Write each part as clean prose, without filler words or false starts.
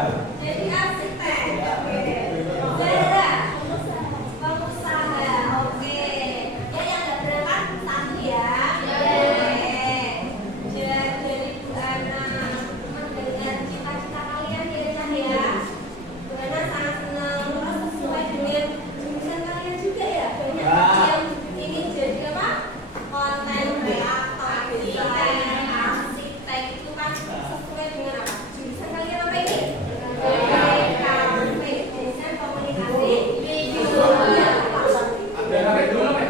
Jadi arsitek, oke. Zara, pengusaha, oke. Ya yang nggak berangkat tadi ya. Jadi Bu Ana mendengar cita-cita kalian ya ya. Bu Ana sangat senang, terus sesuai dengan jurusan kalian juga ya. Banyak yang ingin jadi apa? Konten kreator, desain, arsitek itu kan sesuai dengan apa? Jurusan kalian apa ini? Desain komunikasi visual. Mau jadi apa jadi orang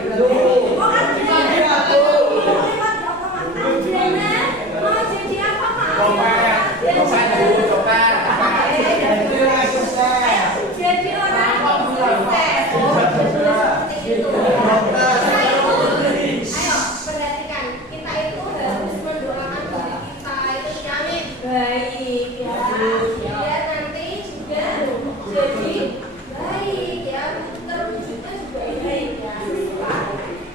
sukses. Itu. Ayo perhatikan, kita itu harus mendoakan diri kita itu baik ya, biar nanti juga jadi baik ya, terwujudnya juga baik ya.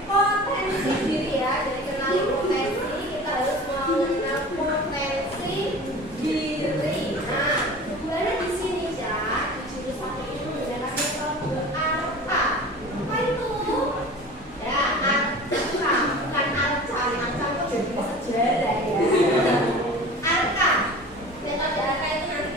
Potensi diri ya, dari kenali potensi kita harus mengenal potensi diri. Nah, gimana di sini ya, di jurusan ini menggunakan metode ARPA. Apa itu? Ya, ARPA, bukan ARCA. ARCA itu jadi sejarah ya. ARCA, metode ARCA itu nanti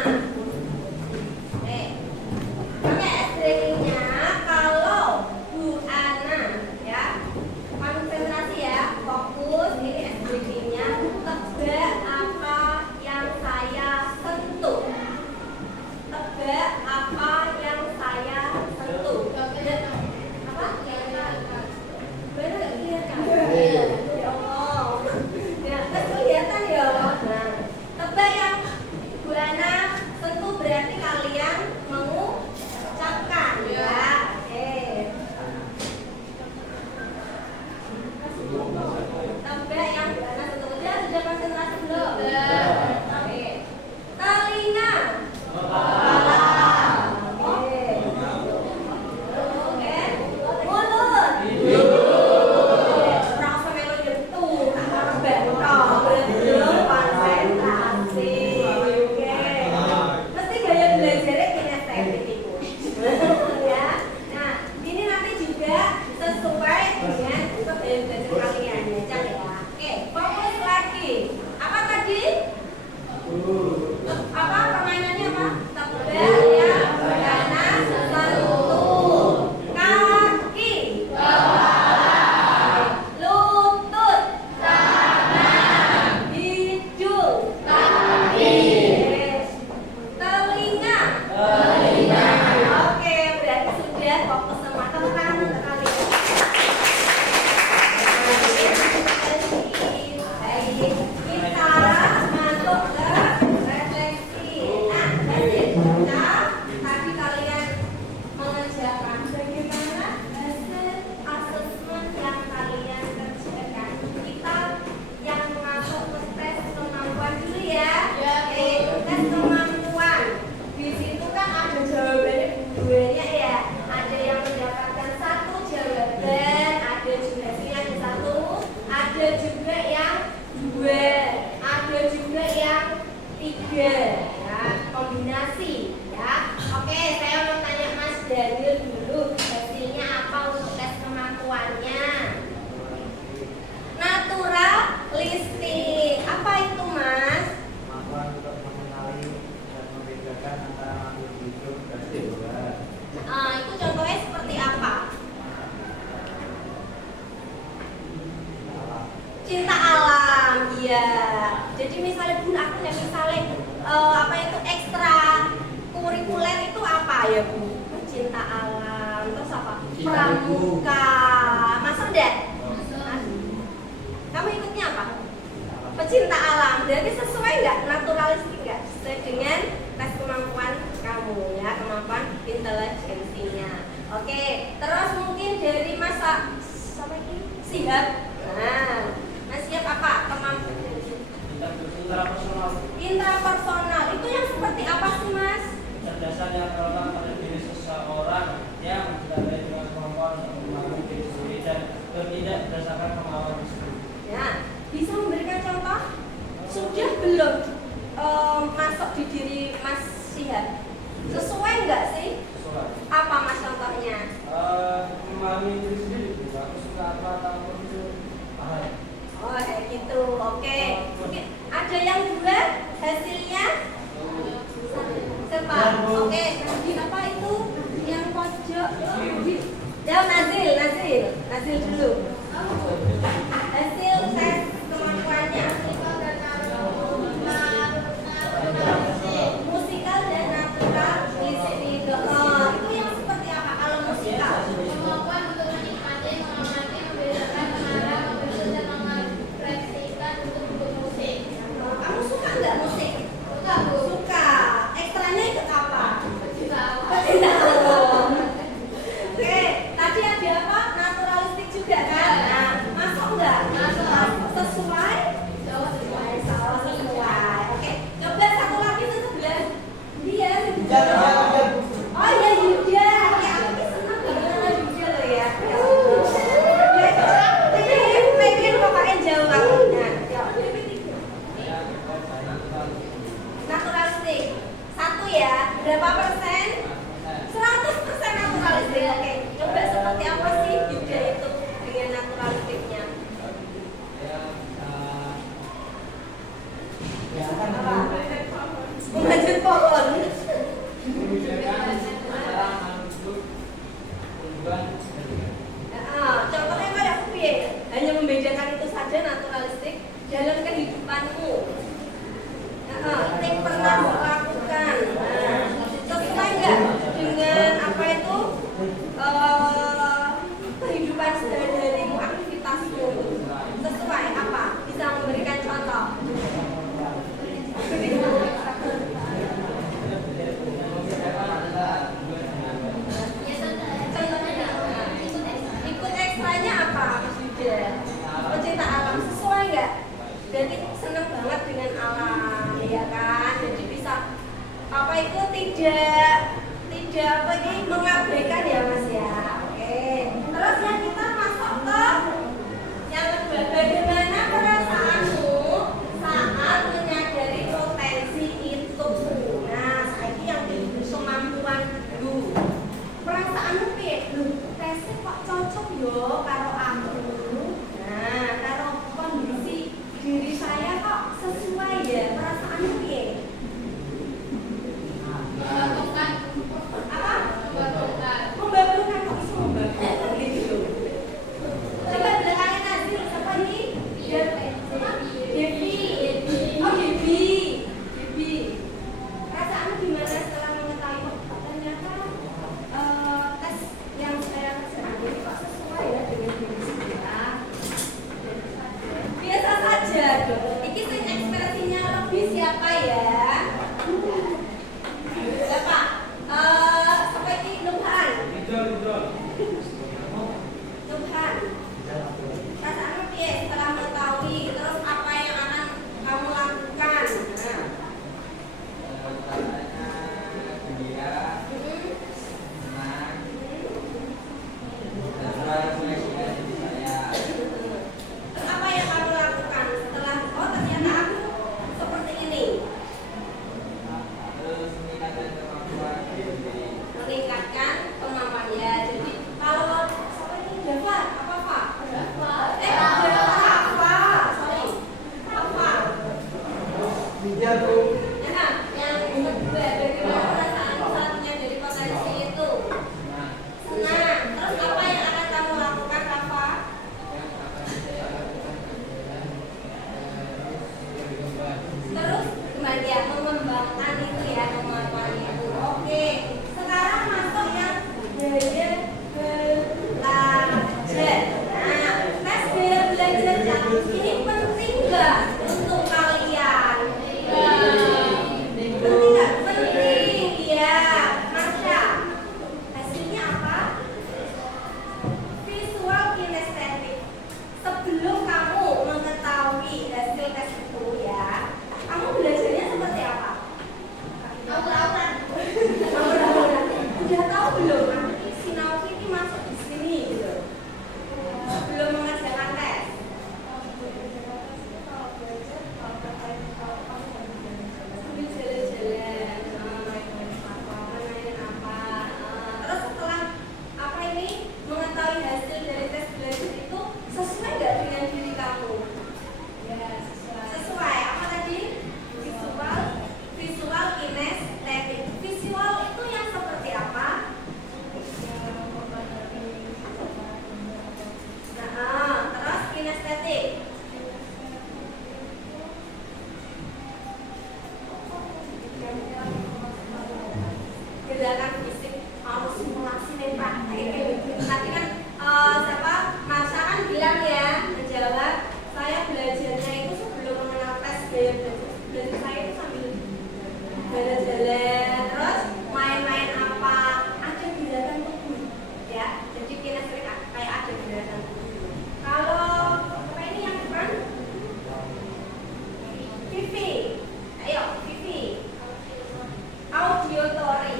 Oke, explaining-nya kalau Bu Ana ya, konsentrasi ya, fokus. Ini explaining-nya, tebak apa yang saya sentuh. Tebak apa yang saya sentuh. Apa? Benar nggak kelihatan? Ya Allah. Ya, kan kelihatan ya. Nah, tebak yang Bu Ana sentuh berarti kalian mengucapkan ya. Oke. Tebak yang Bu Ana sentuh. Sudah konsentrasi belum? Oke. Telinga. Cinta alam, iya. Jadi misalnya Bu, aku ya misalnya apa itu ekstra kurikuler itu apa ya Bu? Cinta alam, terus apa? Pramuka, masa enggak? Kamu ikutnya apa? Pecinta alam, berarti sesuai nggak? Naturalistik nggak? Sesuai dengan tes kemampuan kamu ya, kemampuan intelijensinya. Oke, terus mungkin dari masa apa ini? Siap. Nah, Mas Siap apa? Kemampuan intrapersonal itu yang seperti apa sih Mas? Kecerdasan yang terletak pada diri seseorang yang ditandai dengan kemampuan untuk memahami diri sendiri dan bertindak berdasarkan kemauan tersebut. Ya, bisa memberikan contoh? Sudah belum masuk di diri Mas Siap? Sesuai nggak sih? Sesuai. Apa Mas contohnya? Memahami diri sendiri. Aku suka apa ataupun itu. Oh kayak gitu, oke. Mungkin ada yang dua hasilnya? Siapa? Oke, nanti apa itu? Yang pojok? Ya Nazil dulu. Hasil tes kemampuannya. Musikal dan natural listening. Itu yang seperti apa kalau musikal? Kemampuan untuk menikmati, membedakan mana, membentuk dan mengekspresikan bentuk musik. Kamu suka nggak musik? Suka, Bu. Suka. Ekstranya ikut apa? Pecinta alam. Pecinta alam. Oke, tadi ada apa? Naturalistik juga kan? Nah, masuk nggak? Masuk. Sesuai? Sesuai. Sesuai. Oke, coba satu lagi tuh sebelah. Dia. Oh iya Yuda. Ya, aku senang banget sama Yuda loh ya. Ya Allah. Pengen pokoknya jauh aku. Nah, naturalistik. Satu ya. Berapa persen? 100% naturalistik. Oke, coba seperti apa sih Yuda itu dengan naturalistiknya? Apa? Mengajar pohon. Membedakan antara makhluk tumbuhan dan ikan. Contohnya kayak piye? Hanya membedakan itu saja naturalistik dalam kehidupanmu. Yang pernah kau lakukan. Sesuai nggak dengan apa itu kehidupan sehari-harimu, aktivitasmu? Sesuai apa? Bisa memberikan contoh? Ikut ekstranya apa Mas Yuda? Pecinta alam, sesuai nggak? Jadi senang banget dengan alam, ya kan? Jadi bisa apa itu tidak apa ini mengabaikan ya Mas ya. Oke. Terus yang kita masuk ke yang kedua, bagaimana perasaanmu saat menyadari potensi itu? Nah, saiki yang kemampuan lu. Perasaanmu piye? Loh, tesnya kok cocok yo karo aku. Nah, karo kondisi diri saya kok sesuai ya. Perasaanmu piye? Membanggakan. Apa? Membanggakan. Membanggakan, kok bisa membanggakan gitu. Coba belakangnya Nazil, siapa ini? Devi. Oh, Devi. Perasaanmu gimana setelah mengetahui kok ternyata tes yang saya kerjakan ini kok sesuai ya dengan diri saya? Biasa saja dong. Ini sing ekspresinya lebih siapa ya? Bapak, seperti Tuhan. Tuhan. Perasaanmu piye setelah mengetahui terus apa yang akan kamu lakukan? Nah. Apa yang kamu lakukan setelah ternyata aku seperti ini? Meningkatkan kemampuan ya. Jadi kalau seperti Java apa Pak? Java apa? Sorry. Apa? Nah, yang kedua, bagaimana perasaan saatnya dari potensi itu? Senang. Terus apa yang akan kamu lakukan, Rafa? Terus kembali ya, mengembangkan itu ya, kemampuan itu. Oke, sekarang masuk yang gaya belajar. Nah, tes gaya belajar ini penting nggak untuk kalian? Penting nggak? Penting ya, Masya. Hasilnya apa? Visual kinestetik. Sebelum kamu mengetahui hasil tes itu ya, kamu belajarnya seperti apa? Aura-aura. Aura-aura. Udah tahu belum? Nanti si Naufi ini masuk di sini gitu. Belum mengerjakan tes. Sambil jalan-jalan, main apa. Terus setelah apa ini mengetahui hasil dari tes belajar itu sesuai nggak dengan diri kamu? Ya, sesuai. Sesuai apa tadi? Visual kinestetik. Visual itu yang seperti apa? Nah, terus kinestetik. Gerakan fisik harus simulasi nih Pak. Tadi kan siapa? Marsha kan bilang ya, menjawab saya belajarnya itu sebelum mengenal tes gaya belajar saya itu sambil jalan-jalan, terus main-main apa, ada gerakan tubuh ya. Jadi kinestetik kayak ada gerakan tubuh. Kalau apa ini yang depan? Vivi. Ayo, Vivi. Auditory.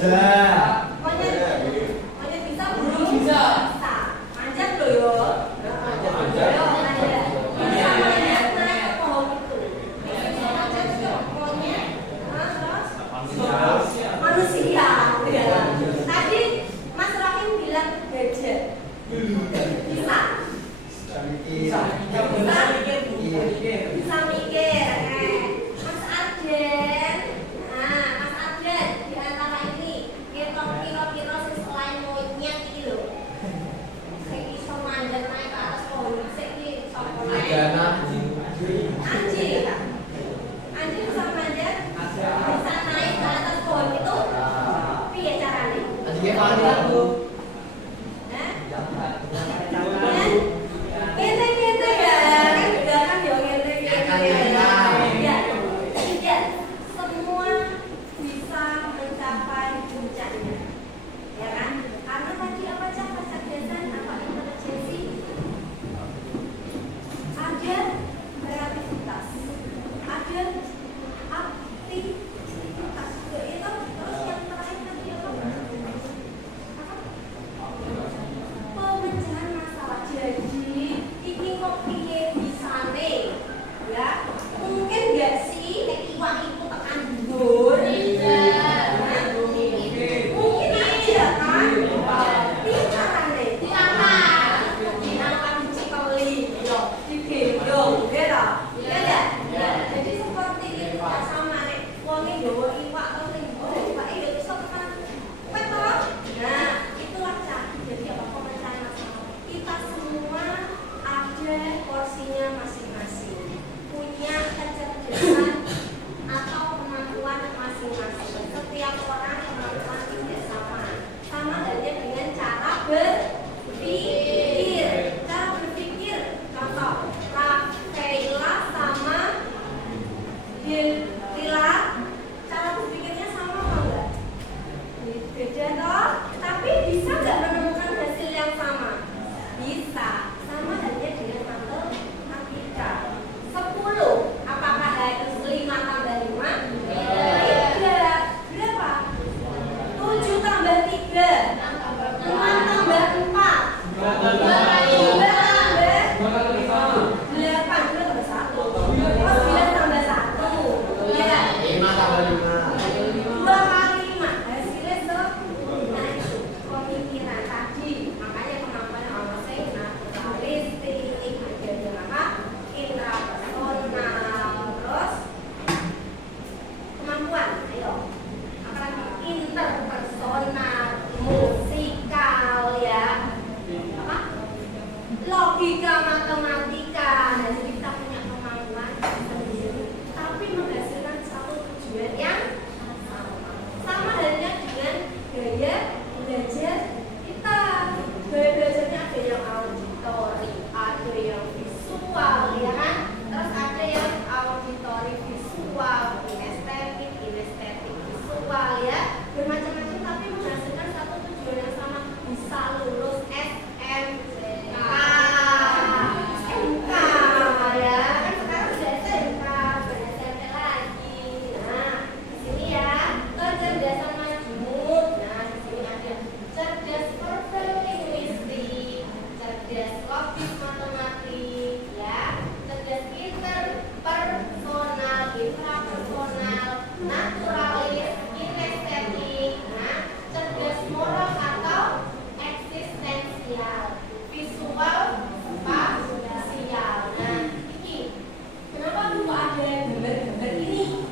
Monyet bisa belum? Bisa. Manjat loh yo. Manjat. Bisa monyet naik ke pohon itu. Manjat ke monyet. Terus manusia. Ya. Tadi Mas Rahim bilang gadget. Bisa. Bisa mikir. Mas Arden. Nah, Mas Arden di antara ini kira-kira selain monyet ini loh. Sing iso manjat naik ke atas pohon sing iki sapa naik? Anjing. Anjing bisa manjat? Bisa naik ke atas pohon itu? Piye carane? Kente ya, kan udah kan yo kente. Ya, tidak semua bisa mencapai puncaknya, ya kan? Karena tadi apa aja kecerdasan, apa intelijensi, ada kreativitas, ada aktivitas, itu terus yang terakhir tadi apa? Pemecahan masalah. Jadi ini kok piye bisane ya, mungkin gak sih nek iwak itu tekan dhuwur mungkin aja kan piye carane diangkat dicikeli digendong ya toh ya jadi seperti itu ya, sama nek wonge nggawa iwak atau ning dhuwur iwake ya iso tekan wet toh. Nah itulah jadi apa pemecahan masalah. Kita semua ada porsinya masing-masing, punya kecerdasan atau kemampuan masing-masing. Setiap orang kemampuan tidak sama. Sama halnya dengan cara berpikir. Cara berpikir, contoh Rafaela sama Lila, cara berpikirnya sama apa enggak? Beda toh, tapi bisa nggak menemukan hasil yang sama? Bisa. Sama halnya dengan matematika. 10, apakah harus 5 tambah 5? Tidak. Berapa? 7 tambah 3. 6 tambah 4. 2 tambah 8. 2 tambah 1. Oh, 9 tambah 1. Ya. 2 kali 5 hasilnya nah itu pemikiran tadi. Makanya kemampuan orang sing naturalistik, ada yang apa? Intrapersonal, terus kemampuan, ayo apalagi interpersonal, musikal ya, apa? Logika, matematika. Nah, jadi kita punya kemampuan sendiri, tapi menghasilkan satu tujuan yang sama halnya dengan gaya belajar kita. Gaya belajarnya ada yang auditori, ada yang visual, ya kan? Terus ada yang auditori visual, kinestetik visual, ya. Bermacam-macam tapi menghasilkan satu tujuan yang sama, bisa lulus SMK. SMK ya kan sekarang sudah SMK, ber-SMP lagi. Nah, di sini ya, kecerdasan majmuk. Nah, di sini ada cerdas verbal linguistik, cerdas logis matematik, ya, cerdas interpersonal, intrapersonal, naturalis, kinestetik, nah, cerdas moral atau eksistensial, visual, spasial. Nah, ini kenapa perlu ada gambar-gambar ini?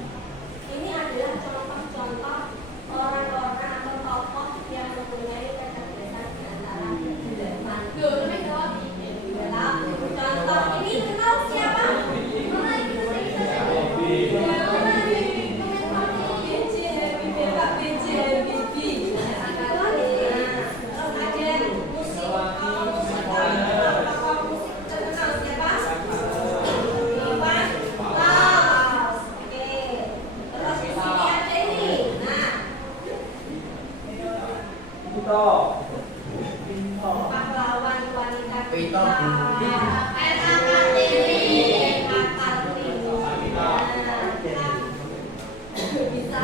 Ini adalah contoh-contoh orang-orang atau tokoh yang mempunyai kecerdasan di antara 8. Contoh ini kenal siapa? Mana ini bisa pahlawan wanita kita. Bisa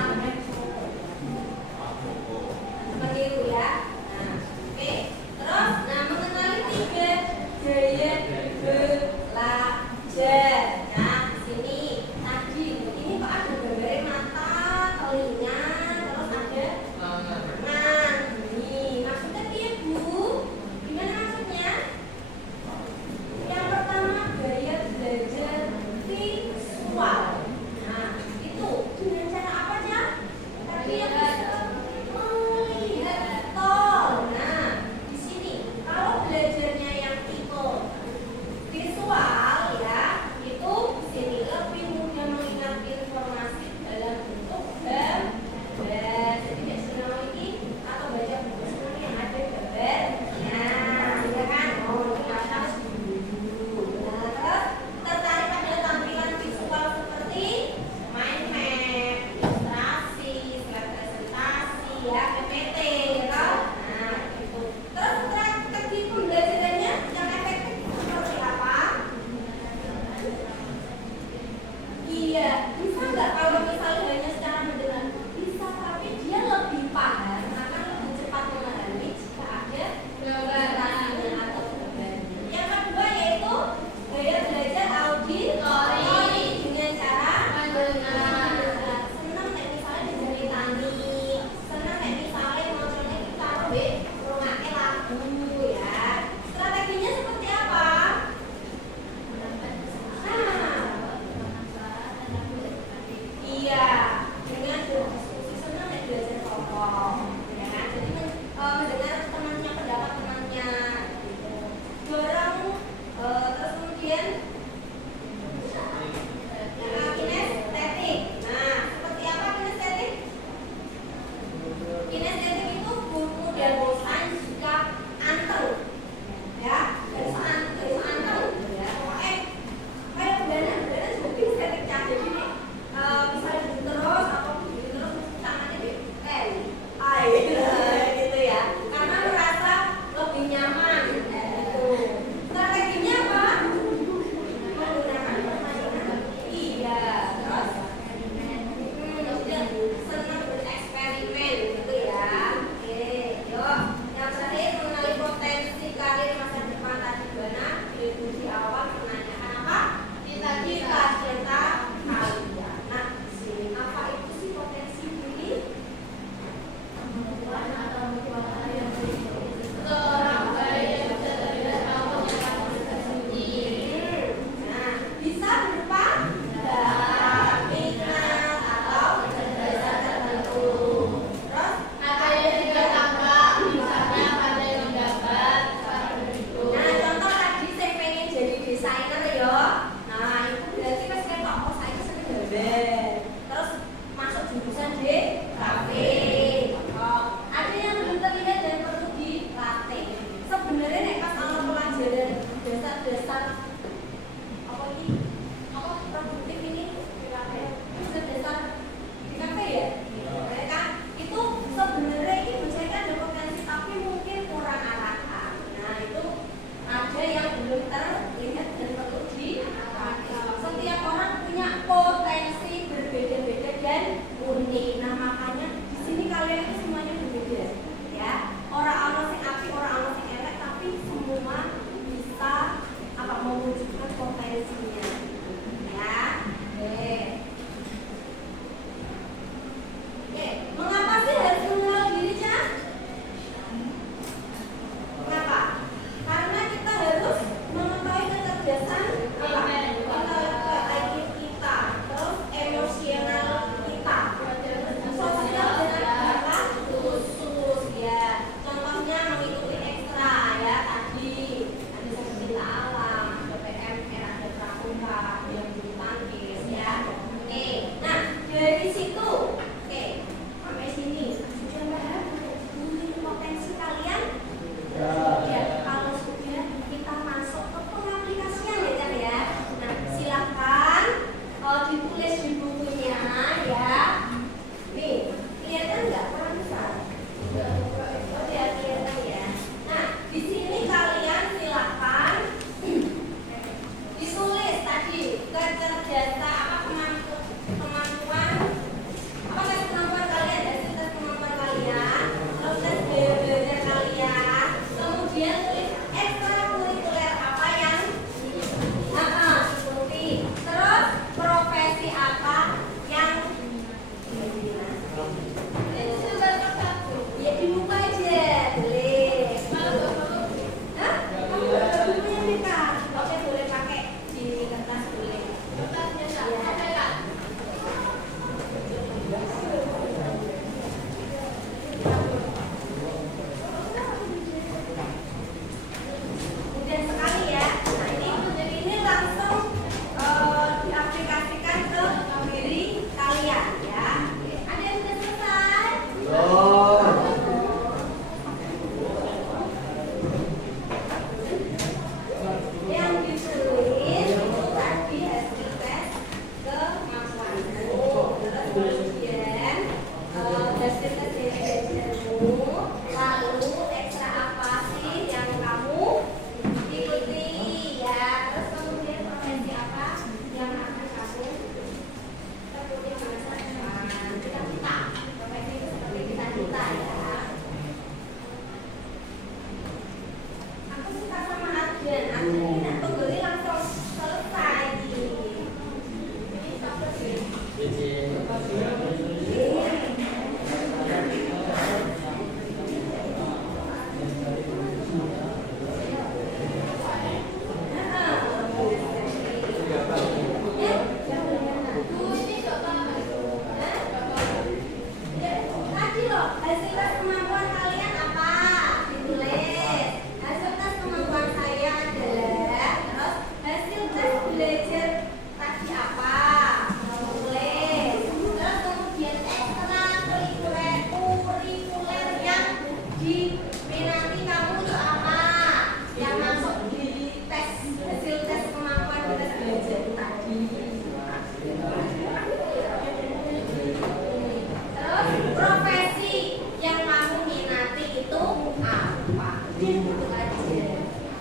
gitu aja.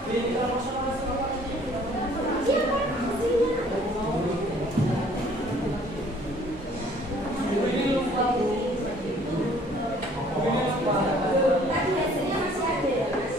Ini kalau masalah Iya kan, pastinya. Tadi hasilnya masih ada ya, Mas?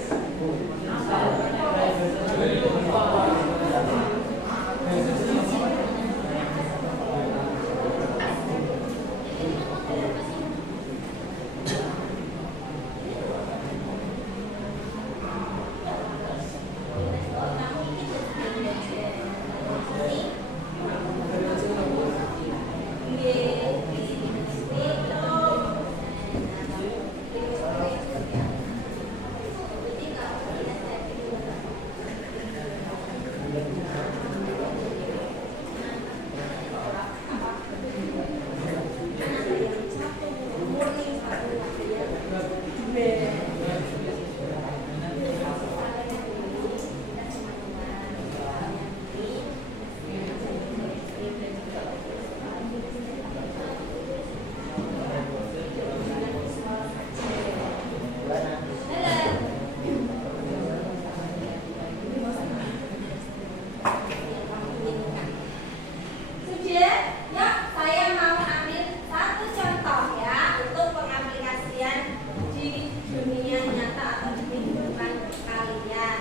Sudah, yuk saya mau ambil satu contoh ya untuk pengaplikasian di dunia nyata atau di kehidupan kalian.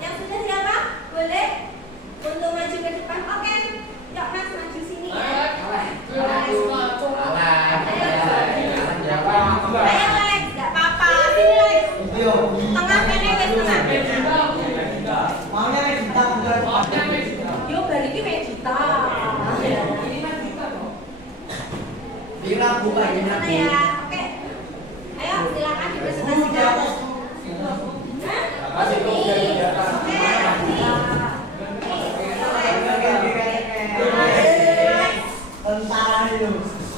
Yang sudah siapa? Boleh untuk maju ke depan? Oke, yuk Mas maju sini ya. Ayo Lex, nggak apa-apa. Sini Lex. Tengah kene wes tengah. Yuk balik ke Medita. Bilang buka ini Mana lagi. ya? Oke. Ayo silakan dipresentasikan. Hah? Oh, sini. Oke, Tentara itu.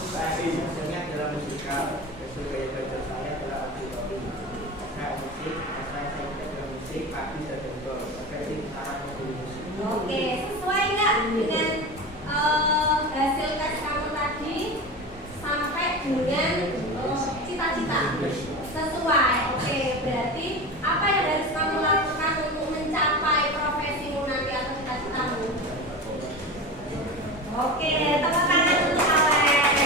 Tadi maksudnya dalam musikal. Kesukaan belajar saya adalah antibody. Nah, musik, saya dalam musik, pasti saya contoh. Seperti cara membeli musik. Oke, sesuai nggak dengan hasil tes kamu tadi sampai dengan cita-cita? Sesuai. Oke, berarti apa yang harus kamu lakukan untuk mencapai profesimu nanti atau cita-citamu? Oke, tepuk tangan untuk Alex.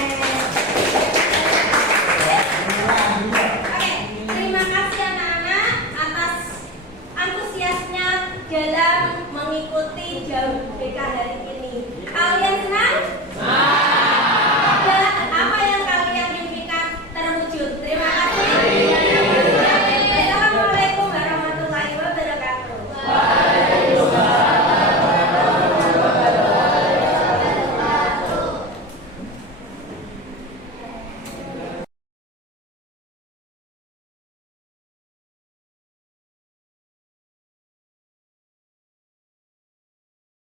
Oke, terima kasih anak-anak atas antusiasnya dalam mengikuti jauh BK hari ini. Kalian senang?